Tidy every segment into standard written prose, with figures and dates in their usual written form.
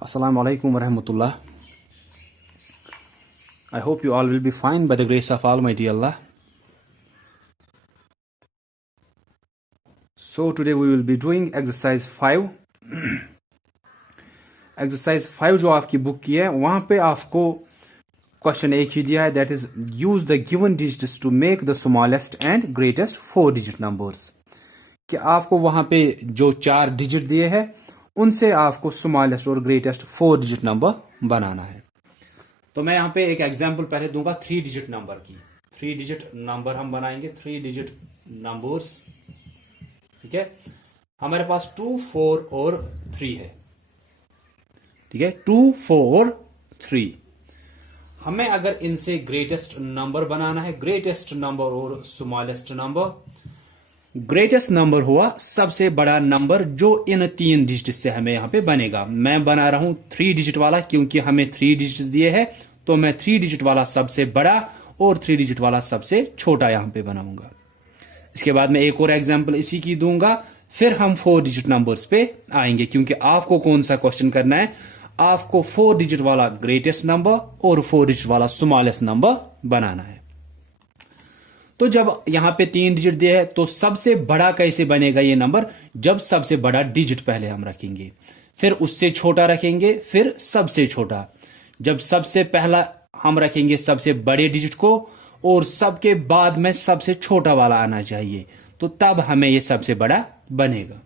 Assalamu alaikum wa rahmatullah. I hope you all will be fine by the grace of Almighty Allah. So today we will be doing exercise 5. Exercise 5 जो आपकी book की है वहां पे आपको question एक ही दिया है, that is use the given digits to make the smallest and greatest 4 digit numbers. कि आपको वहां पे जो 4 डिजिट दिए हैं उनसे आपको स्मॉलेस्ट और ग्रेटेस्ट 4 डिजिट नंबर बनाना है। तो मैं यहाँ पे एक एग्जांपल पहले दूंगा 3 डिजिट नंबर की। 3 डिजिट नंबर हम बनाएंगे, 3 डिजिट नंबर्स। ठीक है, हमारे पास 2, 4 और 3 है। ठीक है, 2, 4, 3। हमें अगर इनसे ग्रेटेस्ट नंबर बनाना है, ग्रेटेस्ट नंबर और स्मॉलेस्ट नंबर। ग्रेटेस्ट नंबर हुआ सबसे बड़ा नंबर जो इन 3 डिजिट से हमें यहां पे बनेगा। मैं बना रहा हूं 3 डिजिट वाला क्योंकि हमें 3 डिजिट दिए हैं, तो मैं 3 डिजिट वाला सबसे बड़ा और 3 डिजिट वाला सबसे छोटा यहां पे बनाऊंगा। इसके बाद मैं एक और एग्जांपल इसी की दूंगा, फिर हम 4 डिजिट नंबर्स पे आएंगे क्योंकि आपको कौन सा क्वेश्चन करना है, आपको 4 डिजिट वाला ग्रेटेस्ट नंबर और 4 डिजिट वाला स्मॉलेस्ट नंबर बनाना है। तो जब यहां पे 3 डिजिट दिए है तो सबसे बड़ा कैसे बनेगा ये नंबर, जब सबसे बड़ा डिजिट पहले हम रखेंगे, फिर उससे छोटा रखेंगे, फिर सबसे छोटा। जब सबसे पहला हम रखेंगे सबसे बड़े डिजिट को और सबके बाद में सबसे छोटा वाला आना चाहिए, तो तब हमें ये सबसे बड़ा बनेगा।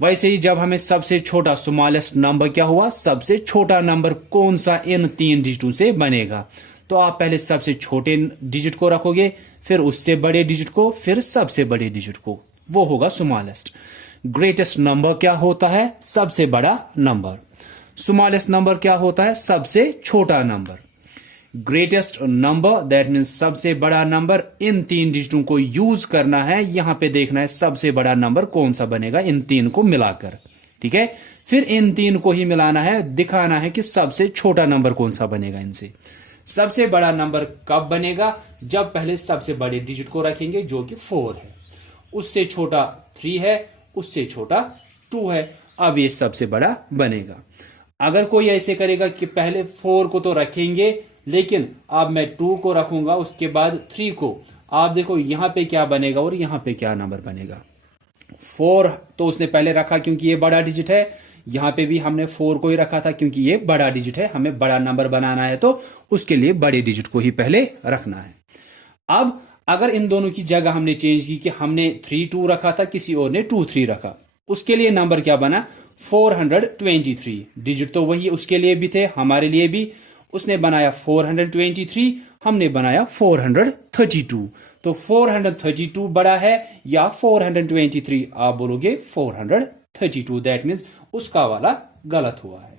वैसे ही जब हमें सबसे छोटा स्मॉलेस्ट नंबर क्या हुआ, सबसे छोटा नंबर कौन सा इन 3 डिजिटों से बनेगा, तो आप पहले सबसे छोटे डिजिट को रखोगे, फिर उससे बड़े डिजिट को, फिर सबसे बड़े डिजिट को, वो होगा स्मॉलेस्ट। ग्रेटेस्ट नंबर क्या होता है, सबसे बड़ा नंबर। स्मॉलेस्ट नंबर क्या होता है, सबसे छोटा number. Greatest number that means सबसे बड़ा नंबर। इन 3 डिजिटों को यूज करना है, यहां पे देखना है सबसे बड़ा नंबर कौन सा बनेगा इन 3 को मिलाकर। ठीक है, फिर इन 3 को ही मिलाना है, दिखाना है कि सबसे छोटा नंबर कौन सा बनेगा इनसे। सबसे बड़ा नंबर कब बनेगा, जब पहले सबसे बड़े डिजिट को रखेंगे जो कि 4 है, उससे छोटा 3 है, उससे छोटा 2 है, अब ये सबसे बड़ा बनेगा। अगर कोई ऐसे करेगा कि पहले 4 को तो रखेंगे लेकिन अब मैं 2 को रखूंगा उसके बाद 3 को, आप देखो यहां पे क्या बनेगा और यहां पे क्या नंबर बनेगा। 4 तो उसने पहले रखा क्योंकि ये बड़ा डिजिट है, यहां पे भी हमने 4 को ही रखा था क्योंकि ये बड़ा डिजिट है, हमें बड़ा नंबर बनाना है तो उसके लिए बड़े डिजिट को ही पहले रखना है। अब अगर इन दोनों की जगह हमने चेंज की कि हमने 3, 2 रखा था, किसी और ने 2, 3 रखा, उसके लिए नंबर क्या बना, 423। डिजिट तो वही उसके लिए भी थे, हमारे लिए भी। उसने बनाया 423, हमने बनाया 432। तो 432 बड़ा है या 423, आप बोलोगे 432, दैट मीन्स उसका वाला गलत हुआ है।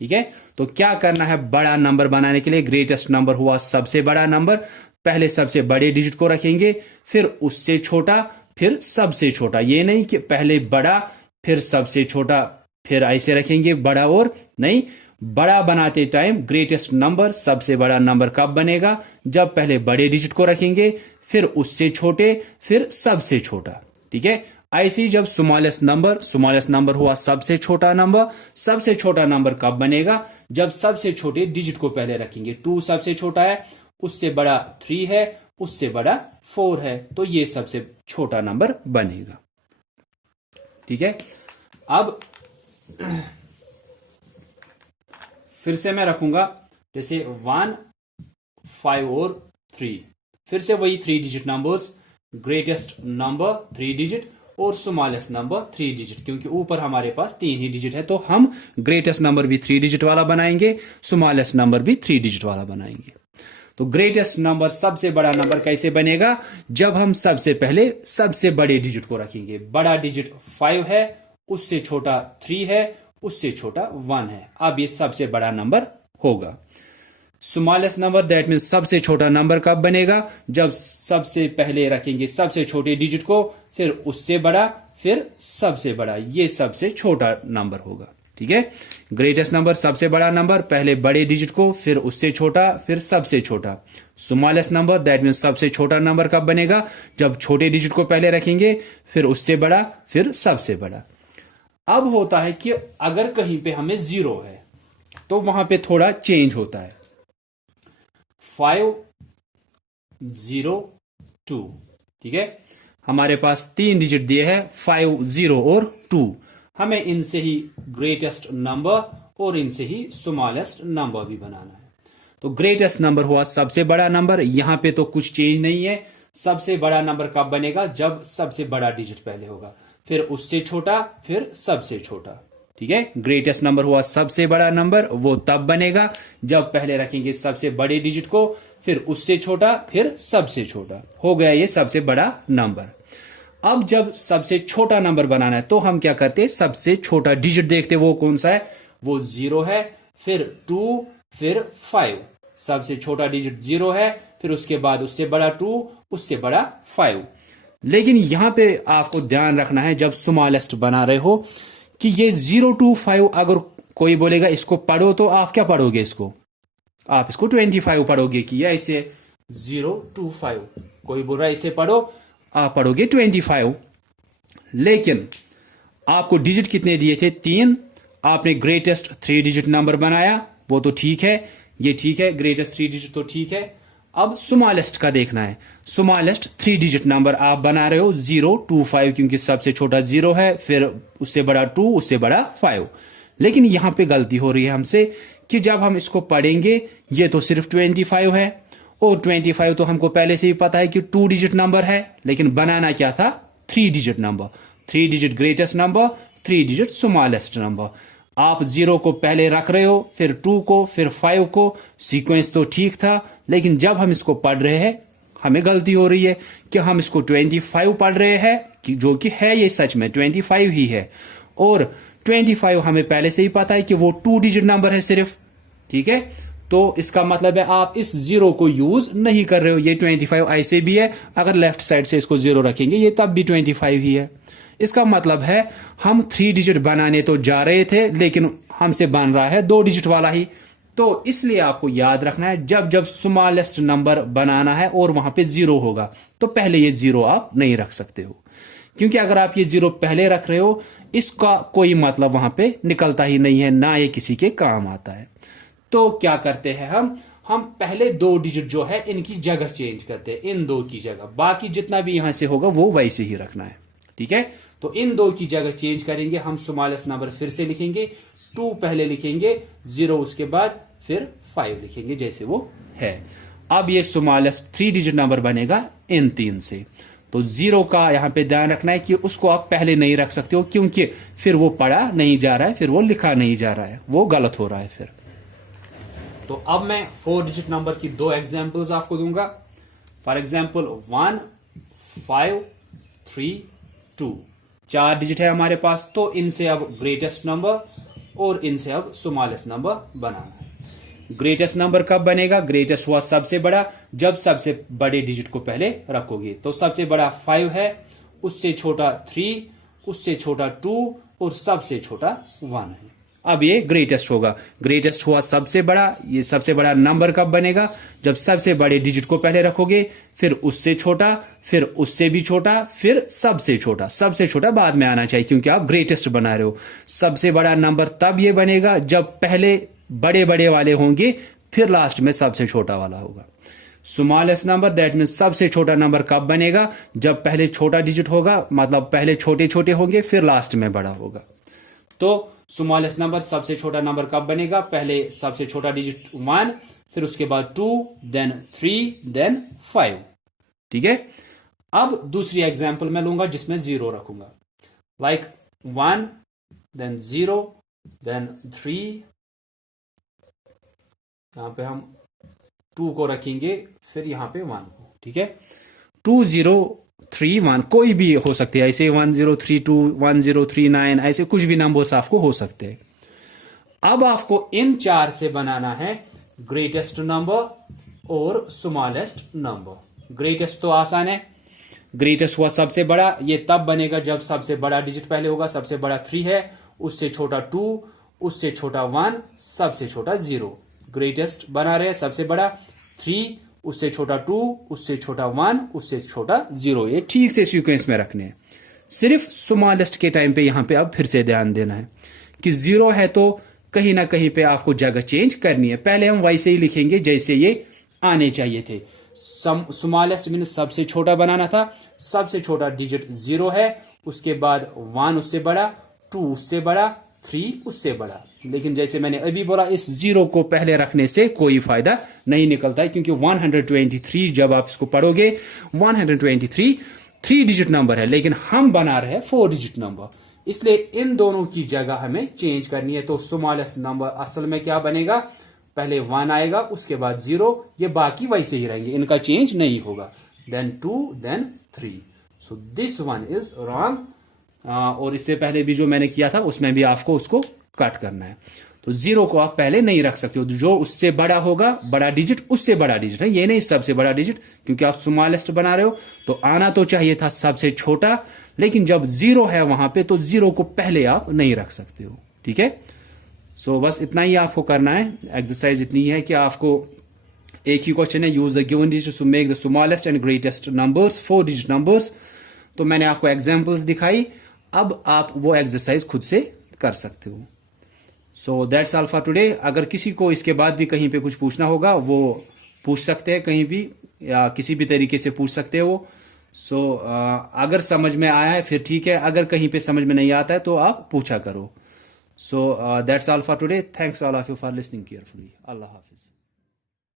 ठीक है, तो क्या करना है बड़ा नंबर बनाने के लिए, ग्रेटेस्ट नंबर हुआ सबसे बड़ा नंबर, पहले सबसे बड़े डिजिट को रखेंगे, फिर उससे छोटा, फिर सबसे छोटा। ये नहीं कि पहले बड़ा फिर सबसे छोटा, फिर ऐसे रखेंगे बड़ा और नहीं। बड़ा बनाते टाइम ग्रेटेस्ट नंबर सबसे बड़ा नंबर कब बनेगा, जब पहले बड़े डिजिट को रखेंगे, फिर उससे छोटे, फिर सबसे छोटा। ठीक है, ऐसे ही जब स्मॉलेस्ट नंबर हुआ सबसे छोटा नंबर, सबसे छोटा नंबर कब बनेगा, जब सबसे छोटे डिजिट को पहले रखेंगे। 2 सबसे छोटा है, उससे बड़ा 3 है, उससे बड़ा 4 है, तो ये सबसे छोटा नंबर बनेगा। ठीक है, अब फिर से मैं रखूंगा जैसे 1, 5 और 3, फिर से वही 3 digit numbers, greatest number 3 digit और स्मॉलेस्ट नंबर 3 डिजिट, क्योंकि ऊपर हमारे पास 3 ही डिजिट है तो हम ग्रेटेस्ट नंबर भी 3 डिजिट वाला बनाएंगे, स्मॉलेस्ट नंबर भी 3 डिजिट वाला बनाएंगे। तो ग्रेटेस्ट नंबर सबसे बड़ा नंबर कैसे बनेगा, जब हम सबसे पहले सबसे बड़े डिजिट को रखेंगे। बड़ा डिजिट 5 है, उससे छोटा 3 है, उससे छोटा 1 है, अब ये सबसे बड़ा नंबर होगा। स्मॉलेस्ट नंबर दैट मीन्स सबसे छोटा नंबर कब बनेगा, जब सबसे पहले रखेंगे सबसे छोटे डिजिट को, फिर उससे बड़ा, फिर सबसे बड़ा, ये सबसे छोटा नंबर होगा। ठीक है, ग्रेटेस्ट नंबर सबसे बड़ा नंबर, पहले बड़े डिजिट को, फिर उससे छोटा, फिर सबसे छोटा। स्मॉलेस्ट नंबर दैट मीन्स सबसे छोटा नंबर कब बनेगा, जब छोटे डिजिट को पहले रखेंगे, फिर उससे बड़ा, फिर सबसे बड़ा। अब होता है कि अगर कहीं पे हमें 0 है, तो वहां पे थोड़ा चेंज होता है। 502, ठीक है। हमारे पास 3 डिजिट दिए हैं, 5, 0 और 2। हमें इनसे ही ग्रेटेस्ट नंबर और इनसे ही स्मॉलेस्ट नंबर भी बनाना है। तो ग्रेटेस्ट नंबर हुआ सबसे बड़ा नंबर, यहां पे तो कुछ चेंज नहीं है। सबसे बड़ा नंबर कब बनेगा? जब सबसे बड़ा डिजिट पहले होगा, फिर उससे छोटा, फिर सबसे छोटा, ठीक है। ग्रेटेस्ट नंबर हुआ सबसे बड़ा नंबर, वो तब बनेगा जब पहले रखेंगे सबसे बड़े डिजिट को, फिर उससे छोटा, फिर सबसे छोटा। हो गया ये सबसे बड़ा नंबर। अब जब सबसे छोटा नंबर बनाना है तो हम क्या करते हैं? सबसे छोटा डिजिट देखते, वो कौन सा है? वो 0 है, फिर 2, फिर 5। सबसे छोटा डिजिट 0 है, फिर उसके बाद उससे बड़ा 2, उससे बड़ा 5। लेकिन यहां पे आपको ध्यान रखना है जब स्मॉलेस्ट बना रहे हो कि ये 0 to 5, अगर कोई बोलेगा इसको पढ़ो तो आप क्या पढ़ोगे? इसको आप इसको 25 पढ़ोगे कि या इसे 0 to 5। कोई बोल रहा है इसे पढ़ो, आप पढ़ोगे 25। लेकिन आपको डिजिट कितने दिए थे? 3। आपने ग्रेटेस्ट 3 डिजिट नंबर बनाया, वो तो ठीक है, ये ठीक है, ग्रेटेस्ट 3 डिजिट तो ठीक है। अब स्मॉलेस्ट का देखना है। स्मॉलेस्ट 3 डिजिट नंबर आप बना रहे हो 0 to 5, क्योंकि सबसे छोटा 0 है, फिर उससे बड़ा 2, उससे बड़ा 5। लेकिन यहां पे गलती हो रही है हमसे कि जब हम इसको पढ़ेंगे ये तो सिर्फ 25 है, और 25 तो हमको पहले से ही पता है कि 2 डिजिट नंबर है। लेकिन बनाना क्या था? 3 digit number. 3 digit greatest number, 3 digit smallest number. आप 0 को पहले रख रहे हो, फिर 2 को, फिर 5 को। सीक्वेंस तो ठीक था, लेकिन जब हम इसको पढ़ रहे हैं हमें गलती हो रही है कि हम इसको 25 पढ़ रहे हैं, कि जो कि है ये सच में 25 ही है, और 25 हमें पहले से ही पता है कि वो 2 डिजिट नंबर है सिर्फ, ठीक है। तो इसका मतलब है आप इस 0 को यूज नहीं कर रहे हो। ये 25 ऐसे भी है, अगर लेफ्ट साइड से इसको 0 रखेंगे ये तब भी 25 ही है। इसका मतलब है हम 3 डिजिट बनाने तो जा रहे थे, लेकिन हमसे बन रहा है 2 डिजिट वाला ही। तो इसलिए आपको याद रखना है जब जब स्मॉलेस्ट नंबर बनाना है और वहां पे 0 होगा, तो पहले ये 0 आप नहीं रख सकते हो, क्योंकि अगर आप ये 0 पहले रख रहे हो इसका कोई मतलब वहां पे निकलता ही नहीं है, ना ये किसी के काम आता है। तो क्या करते हैं हम पहले 2 डिजिट जो है इनकी जगह चेंज करते हैं, इन 2 की जगह। बाकी जितना भी यहां से होगा वो वैसे ही रखना है, ठीक है। तो इन 2 की जगह चेंज करेंगे। हम स्मॉलेस्ट नंबर फिर से लिखेंगे, 2 पहले लिखेंगे, 0 उसके बाद, फिर 5 लिखेंगे जैसे वो है। अब ये स्मॉलेस्ट 3 डिजिट नंबर बनेगा इन 3 से। तो 0 का यहां पे ध्यान रखना है कि उसको आप पहले नहीं रख सकते हो, क्योंकि फिर वो पढ़ा नहीं जा रहा है, फिर वो लिखा नहीं जा रहा है, वो गलत हो रहा है फिर। तो अब मैं 4 डिजिट नंबर की 2 एग्जांपल्स आपको दूंगा। For example 1, 5, 3, 2। 4 डिजिट है हमारे पास, तो इनसे अब ग्रेटेस्ट नंबर और इनसे अब स्मॉलेस्ट नंबर बनाना है। ग्रेटेस्ट नंबर कब बनेगा? ग्रेटेस्ट हुआ सबसे बड़ा जब सबसे बड़े डिजिट को पहले रखोगे। तो सबसे बड़ा 5 है, उससे छोटा 3, उससे छोटा 2 और सबसे छोटा 1 है। अब ये ग्रेटेस्ट होगा। ग्रेटेस्ट हुआ सबसे बड़ा, ये सबसे बड़ा नंबर कब बनेगा? जब सबसे बड़े डिजिट को पहले रखोगे, फिर उससे छोटा, फिर उससे भी छोटा, फिर सबसे छोटा। सबसे छोटा बाद में आना चाहिए क्योंकि आप ग्रेटेस्ट बना रहे हो। सबसे बड़ा नंबर तब ये बनेगा जब पहले बड़े बड़े वाले होंगे, फिर लास्ट में सबसे छोटा वाला होगा। स्मॉलेस्ट नंबर दैट मीन सबसे छोटा नंबर कब बनेगा? जब पहले छोटा डिजिट होगा, मतलब पहले छोटे छोटे होंगे, फिर लास्ट में बड़ा होगा। तो स्मॉलेस्ट नंबर सबसे छोटा नंबर कब बनेगा? पहले सबसे छोटा डिजिट 1, फिर उसके बाद 2, देन 3, देन 5, ठीक है। अब दूसरी एग्जांपल मैं लूंगा जिसमें 0 रखूंगा, लाइक 1, देन 0, देन 3, यहां पे हम 2 को रखेंगे, फिर यहां पे 1 को, ठीक है। 2, 0, 3, 1 कोई भी हो सकते हैं, ऐसे 1032, 1039 ऐसे कुछ भी नंबर्स आपको हो सकते हैं। अब आपको इन 4 से बनाना है ग्रेटेस्ट नंबर और स्मॉलेस्ट नंबर। ग्रेटेस्ट तो आसान है, ग्रेटेस्ट हुआ सबसे बड़ा, ये तब बनेगा जब सबसे बड़ा डिजिट पहले होगा। सबसे बड़ा 3 है, उससे छोटा 2, उससे छोटा 1, सबसे छोटा 0। ग्रेटेस्ट बना रहे सबसे बड़ा 3, उससे छोटा 2, उससे छोटा 1, उससे छोटा 0। ये ठीक से सीक्वेंस में रखने हैं। सिर्फ स्मॉलेस्ट के टाइम पे यहां पे अब फिर से ध्यान देना है कि 0 है तो कहीं ना कहीं पे आपको जगह चेंज करनी है। पहले हम वैसे ही लिखेंगे जैसे ये आने चाहिए थे। स्मॉलेस्ट मीन्स सबसे छोटा बनाना था। सबसे छोटा डिजिट 0 है, उसके बाद 1 उससे बड़ा, 2 उससे बड़ा, 3 उससे बड़ा। लेकिन जैसे मैंने अभी बोला, इस 0 को पहले रखने से कोई फायदा नहीं निकलता है, क्योंकि 123 जब आप इसको पढ़ोगे, 123 3 डिजिट नंबर है, लेकिन हम बना रहे हैं 4 डिजिट नंबर, इसलिए इन दोनों की जगह हमें चेंज करनी है। तो स्मॉलेस्ट नंबर असल में क्या बनेगा, पहले 1 आएगा, उसके बाद 0, ये बाकी वैसे ही रहेंगे, इनका चेंज नहीं होगा। Then 2, then 3। So this one is wrong. और इससे पहले भी जो मैंने किया था उसमें भी आपको उसको कट करना है। तो 0 को आप पहले नहीं रख सकते हो, जो उससे बड़ा होगा, बड़ा डिजिट उससे बड़ा डिजिट है, ये नहीं सबसे बड़ा डिजिट, क्योंकि आप स्मॉलेस्ट बना रहे हो तो आना तो चाहिए था सबसे छोटा, लेकिन जब 0 है वहां पे तो 0 को पहले आप नहीं रख सकते हो। ठीक है, सो बस इतना ही आपको करना है। एक्सरसाइज इतनी है कि आपको एक ही क्वेश्चन है, use the given digits to make the smallest and greatest numbers, 4 digit numbers. तो मैंने आपको एग्जांपल्स दिखाई, अब आप वो एक्सरसाइज खुद से कर सकते हो। So that's all for today. अगर किसी को इसके बाद भी कहीं पे कुछ पूछना होगा वो पूछ सकते हैं, कहीं भी या किसी भी तरीके से पूछ सकते हो। सो अगर समझ में आया है फिर ठीक है, अगर कहीं पे समझ में नहीं आता है तो आप पूछा करो। So that's all for today. Thanks all of you for listening carefully. Allah Hafiz.